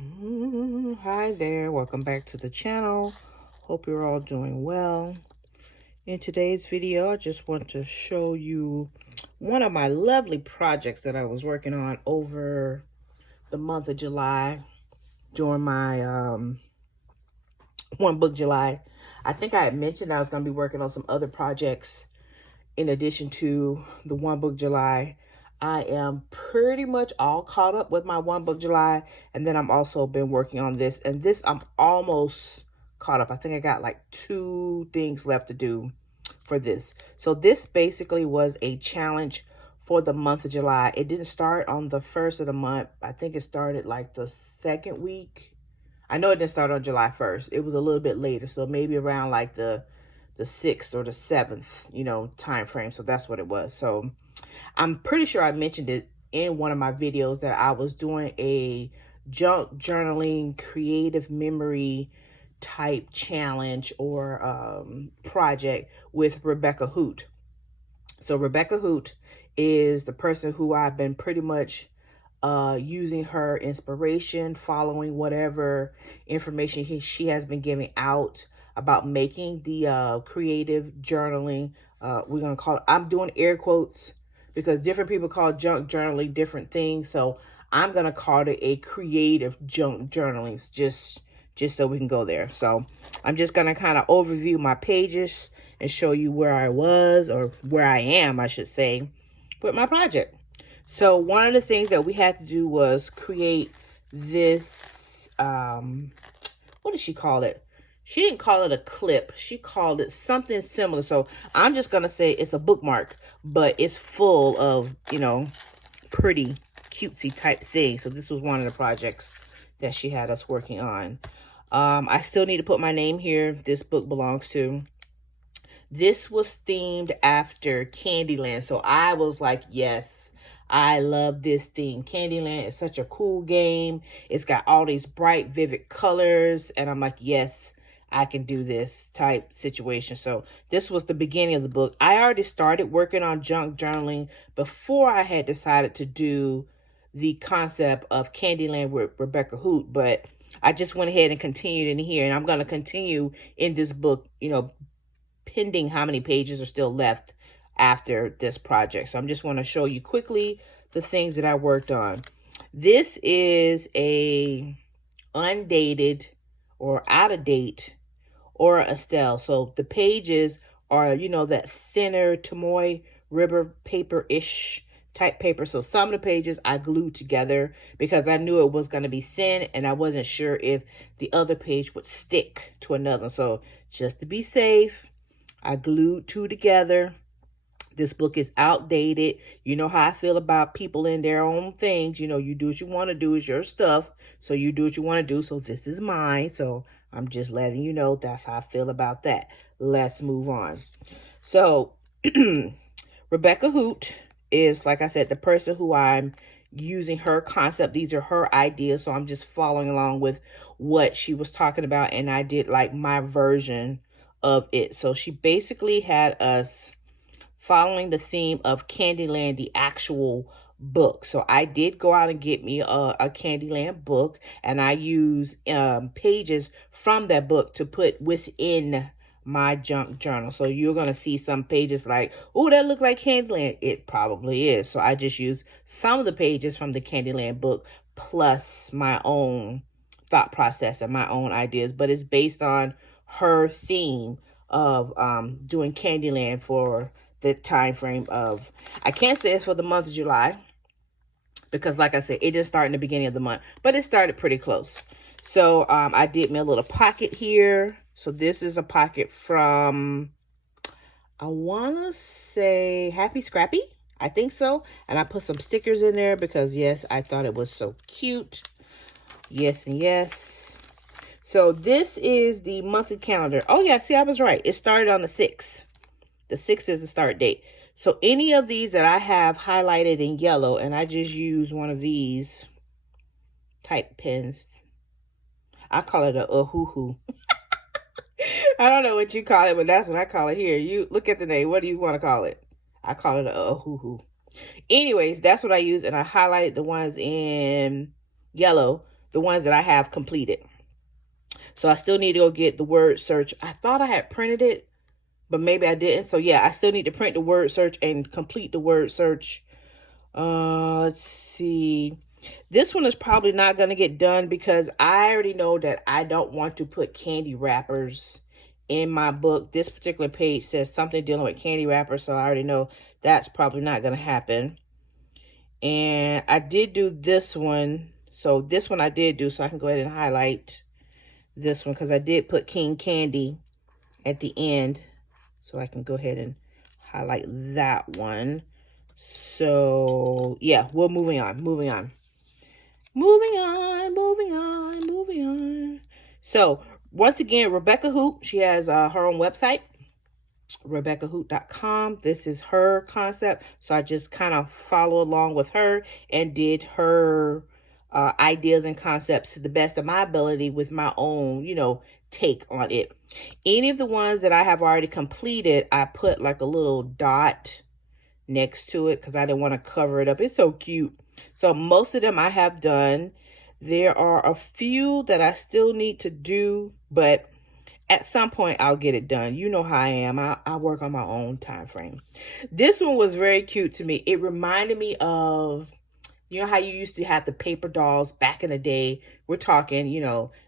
Hi there, welcome back to the channel. Hope you're all doing well. In today's video, I just want to show you one of my lovely projects that I was working on over the month of July during my One Book July. I think I had mentioned I was going to be working on some other projects in addition to the One Book July. I am pretty much all caught up with my One Book July, and then I'm also been working on this, and this I'm almost caught up. I think I got like 2 things left to do for this. So this basically was a challenge for the month of July. It didn't start on the 1st of the month. I think it started like the 2nd week. I know it didn't start on July 1st. It was a little bit later, so maybe around like the 6th or the 7th, time frame. So that's what it was. So I'm pretty sure I mentioned it in one of my videos that I was doing a junk journaling creative memory type challenge or project with Rebecca Hoot. So Rebecca Hoot is the person who I've been pretty much using her inspiration, following whatever information she has been giving out about making the creative journaling. We're going to call it, I'm doing air quotes because different people call junk journaling different things. So I'm going to call it a creative junk journaling just so we can go there. So I'm just going to kind of overview my pages and show you where I was, or where I am, I should say, with my project. So one of the things that we had to do was create this, what did she call it? She didn't call it a clip. She called it something similar. So I'm just going to say it's a bookmark, but it's full of, pretty cutesy type things. So this was one of the projects that she had us working on. I still need to put my name here. This book belongs to. This was themed after Candyland. So I was like, yes, I love this theme. Candyland is such a cool game. It's got all these bright, vivid colors. And I'm like, yes, I can do this type situation. So this was the beginning of the book. I already started working on junk journaling before I had decided to do the concept of Candyland with Rebecca Hoot. But I just went ahead and continued in here. And I'm going to continue in this book, pending how many pages are still left after this project. So I'm just want to show you quickly the things that I worked on. This is a undated or out of date Aura Estelle. So the pages are, that thinner Tomoe River paper-ish type paper. So some of the pages I glued together because I knew it was going to be thin and I wasn't sure if the other page would stick to another. So just to be safe, I glued 2 together. This book is outdated. You know how I feel about people in their own things. You do what you want to do. It's your stuff. So you do what you want to do. So this is mine. So I'm just letting you know that's how I feel about that. Let's move on. So Rebecca Hoot is, like I said, the person who I'm using her concept. These are her ideas. So I'm just following along with what she was talking about. And I did like my version of it. So she basically had us following the theme of Candyland, the actual book. So I did go out and get me a Candyland book, and I use pages from that book to put within my junk journal. So you're going to see some pages like, oh, that look like Candyland. It probably is. So I just use some of the pages from the Candyland book plus my own thought process and my own ideas, but it's based on her theme of doing Candyland for the time frame of, I can't say it's for the month of July because like I said, it didn't start in the beginning of the month, but it started pretty close. So I did me a little pocket here. So this is a pocket from, I want to say Happy Scrappy. I think so. And I put some stickers in there because yes, I thought it was so cute. Yes and yes. So this is the monthly calendar. Oh yeah, see, I was right. It started on the 6th. The 6th is the start date. So any of these that I have highlighted in yellow, and I just use one of these type pens. I call it a hoo-hoo. I don't know what you call it, but that's what I call it here. You look at the name. What do you want to call it? I call it a hoo-hoo. Anyways, that's what I use, and I highlighted the ones in yellow the ones that I have completed. So I still need to go get the word search. I thought I had printed it, but maybe I didn't. So yeah, I still need to print the word search and complete the word search. Let's see. This one is probably not going to get done because I already know that I don't want to put candy wrappers in my book. This particular page says something dealing with candy wrappers, so I already know that's probably not going to happen. And I did do this one. So this one I did do, so I can go ahead and highlight this one because I did put King Candy at the end. So I can go ahead and highlight that one. So yeah, we're moving on. So once again, Rebecca Hoop, she has her own website, RebeccaHoop.com. This is her concept. So I just kind of follow along with her and did her ideas and concepts to the best of my ability with my own, take on it. Any of the ones that I have already completed, I put like a little dot next to it because I didn't want to cover it up. It's so cute. So most of them I have done. There are a few that I still need to do, but at some point I'll get it done. You know how I am. I work on my own time frame. This one was very cute to me. It reminded me of, you know how you used to have the paper dolls back in the day? We're talking,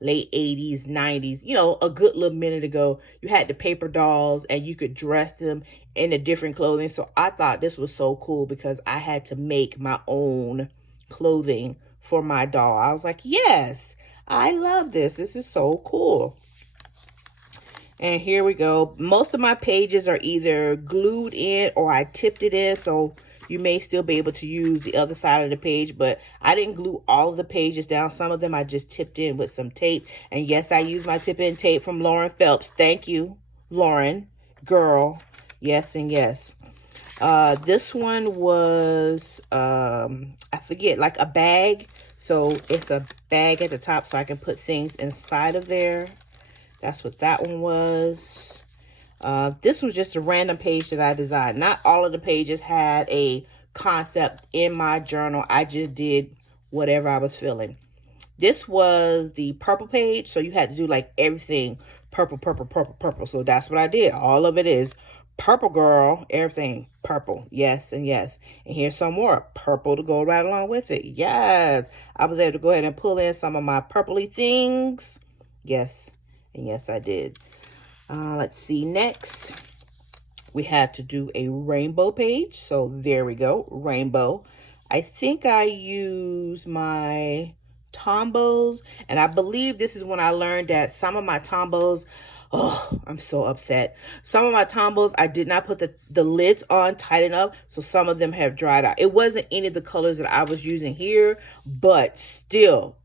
late 80s, 90s, a good little minute ago. You had the paper dolls and you could dress them in a different clothing. So I thought this was so cool because I had to make my own clothing for my doll. I was like, yes, I love this. This is so cool. And here we go. Most of my pages are either glued in or I tipped it in. So you may still be able to use the other side of the page, but I didn't glue all of the pages down. Some of them I just tipped in with some tape. And yes, I used my tip-in tape from Lauren Phelps. Thank you, Lauren. Girl. Yes and yes. This one was, I forget, like a bag. So it's a bag at the top so I can put things inside of there. That's what that one was. This was just a random page that I designed. Not all of the pages had a concept in my journal. I just did whatever I was feeling. This was the purple page. So you had to do like everything purple, purple, purple, purple. So that's what I did. All of it is purple, girl. Everything purple. Yes and yes. And here's some more purple to go right along with it. Yes. I was able to go ahead and pull in some of my purpley things. Yes. And yes, I did. Let's see. Next, we had to do a rainbow page. So there we go. Rainbow. I think I used my Tombos. And I believe this is when I learned that some of my Tombos, oh, I'm so upset. Some of my Tombos, I did not put the lids on tight enough. So some of them have dried out. It wasn't any of the colors that I was using here. But still,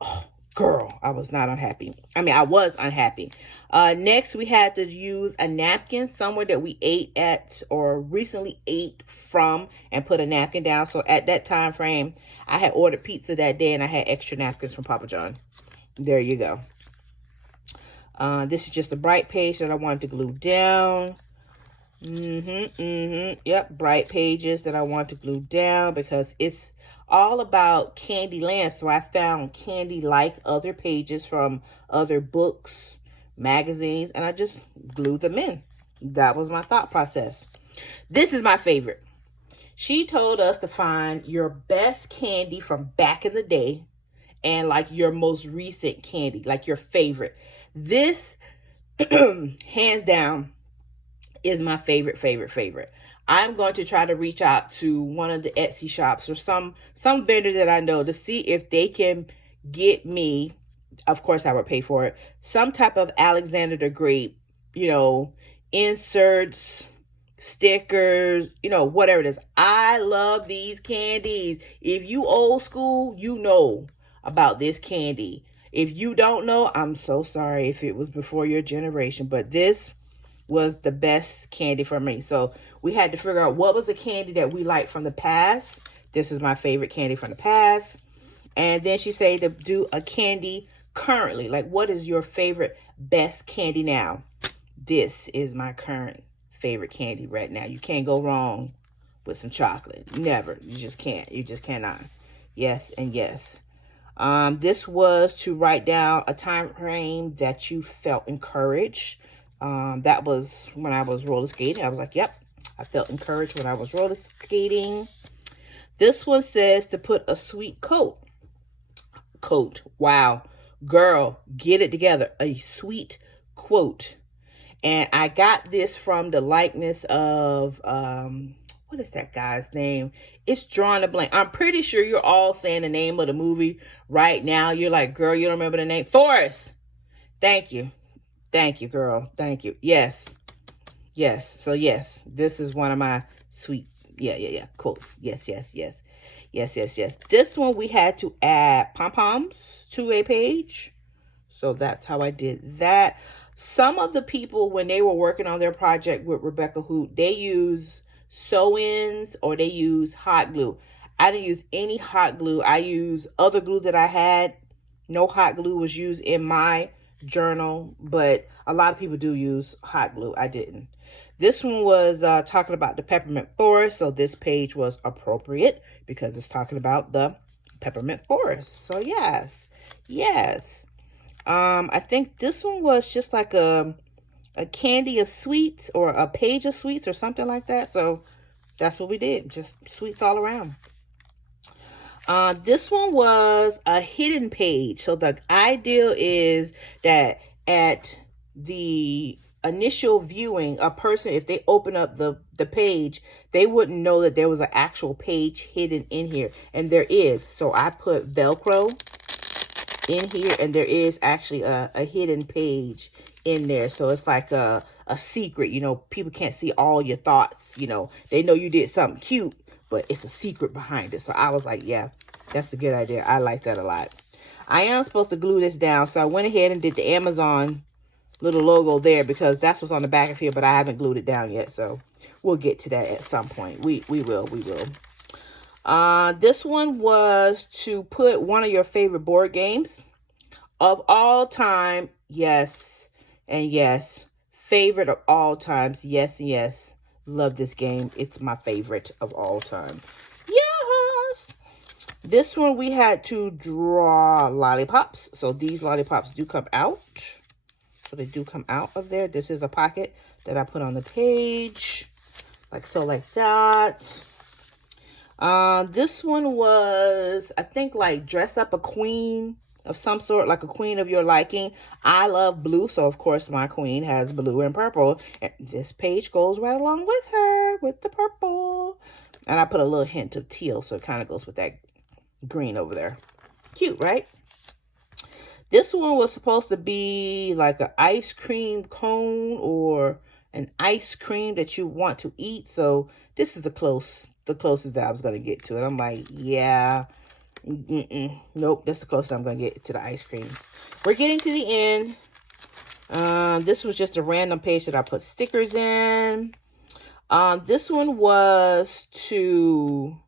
oh, girl, I was not unhappy. I mean, I was unhappy. Next, we had to use a napkin somewhere that we ate at or recently ate from and put a napkin down. So at that time frame, I had ordered pizza that day and I had extra napkins from Papa John. There you go. This is just a bright page that I wanted to glue down. Yep, bright pages that I want to glue down because it's all about Candyland. So I found candy-like other pages from other books, magazines, and I just glued them in. That was my thought process. This is my favorite. She told us to find your best candy from back in the day and like your most recent candy, like your favorite. This, hands down, is my favorite. I'm going to try to reach out to one of the Etsy shops or some vendor that I know to see if they can get me, of course I would pay for it, some type of Alexander the Great, inserts, stickers, whatever it is. I love these candies. If you old school, you know about this candy. If you don't know, I'm so sorry if it was before your generation, but this was the best candy for me. So we had to figure out what was a candy that we liked from the past. This is my favorite candy from the past. And then she said to do a candy currently. Like, what is your favorite best candy now? This is my current favorite candy right now. You can't go wrong with some chocolate. Never. You just can't. You just cannot. Yes and yes. This was to write down a time frame that you felt encouraged. That was when I was roller skating. I was like, yep, I felt encouraged when I was roller skating. This one says to put a sweet coat. Wow. Girl, get it together. A sweet quote. And I got this from the likeness of, what is that guy's name? It's drawing a blank. I'm pretty sure you're all saying the name of the movie right now. You're like, girl, you don't remember the name? Forrest. Thank you. Thank you, girl. Thank you. Yes. Yes. So, yes, this is one of my sweet, quotes. Yes. This one we had to add pom-poms to a page. So that's how I did that. Some of the people, when they were working on their project with Rebecca Hoot, they use sew-ins or they use hot glue. I didn't use any hot glue. I used other glue that I had. No hot glue was used in my journal, but a lot of people do use hot glue. I didn't. This one was talking about the peppermint forest, so this page was appropriate because it's talking about the peppermint forest. So yes. I think this one was just like a candy of sweets or a page of sweets or something like that. So that's what we did. Just sweets all around. This one was a hidden page. So the idea is that at the initial viewing, a person, if they open up the page, they wouldn't know that there was an actual page hidden in here. And there is. So I put Velcro in here, and there is actually a hidden page in there. So it's like a secret, you know, people can't see all your thoughts, you know, they know you did something cute, but it's a secret behind it. So I was like, yeah, that's a good idea. I like that a lot. I am supposed to glue this down, so I went ahead and did the Amazon little logo there because that's what's on the back of here, but I haven't glued it down yet. So we'll get to that at some point. We will. This one was to put one of your favorite board games of all time. Yes. And yes. Favorite of all times. Yes and yes. Love this game. It's my favorite of all time. Yes. This one we had to draw lollipops. So these lollipops do come out. So they do come out of there. This is a pocket that I put on the page. Like so, like that. This one was, I think, like dress up a queen of some sort, like a queen of your liking. I love blue, so of course my queen has blue and purple. And this page goes right along with her, with the purple. And I put a little hint of teal, so it kind of goes with that green over there. Cute, right? This one was supposed to be like an ice cream cone or an ice cream that you want to eat. So this is the closest that I was going to get to it. I'm like, yeah, nope, that's the closest I'm going to get to the ice cream. We're getting to the end. This was just a random page that I put stickers in. This one was to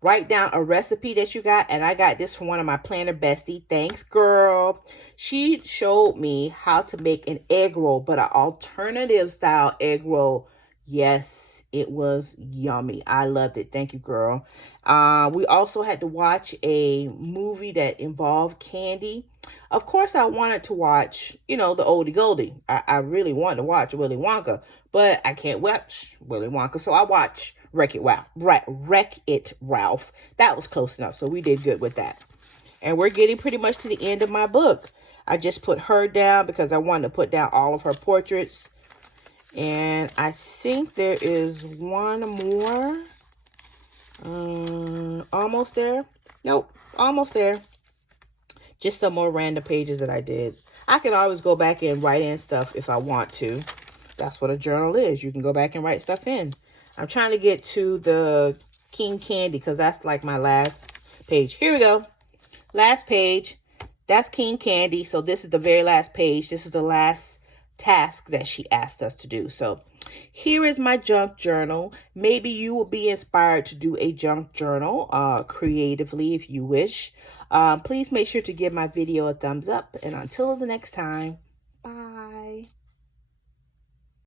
write down a recipe that you got, and I got this from one of my planner bestie. Thanks, girl. She showed me how to make an egg roll, but an alternative style egg roll. Yes, it was yummy. I loved it. Thank you, girl. We also had to watch a movie that involved candy. Of course, I wanted to watch, you know, the oldie goldie. I really wanted to watch Willy Wonka, but I can't watch Willy Wonka, so I watched Wreck-It Ralph. That was close enough, so we did good with that. And we're getting pretty much to the end of my book. I just put her down because I wanted to put down all of her portraits. And I think there is one more. Almost there. Nope, almost there. Just some more random pages that I did. I can always go back and write in stuff if I want to. That's what a journal is. You can go back and write stuff in. I'm trying to get to the King Candy because that's like my last page. Here we go. Last page. That's King Candy. So this is the very last page. This is the last task that she asked us to do. So here is my junk journal. Maybe you will be inspired to do a junk journal creatively if you wish. Please make sure to give my video a thumbs up. And until the next time, bye.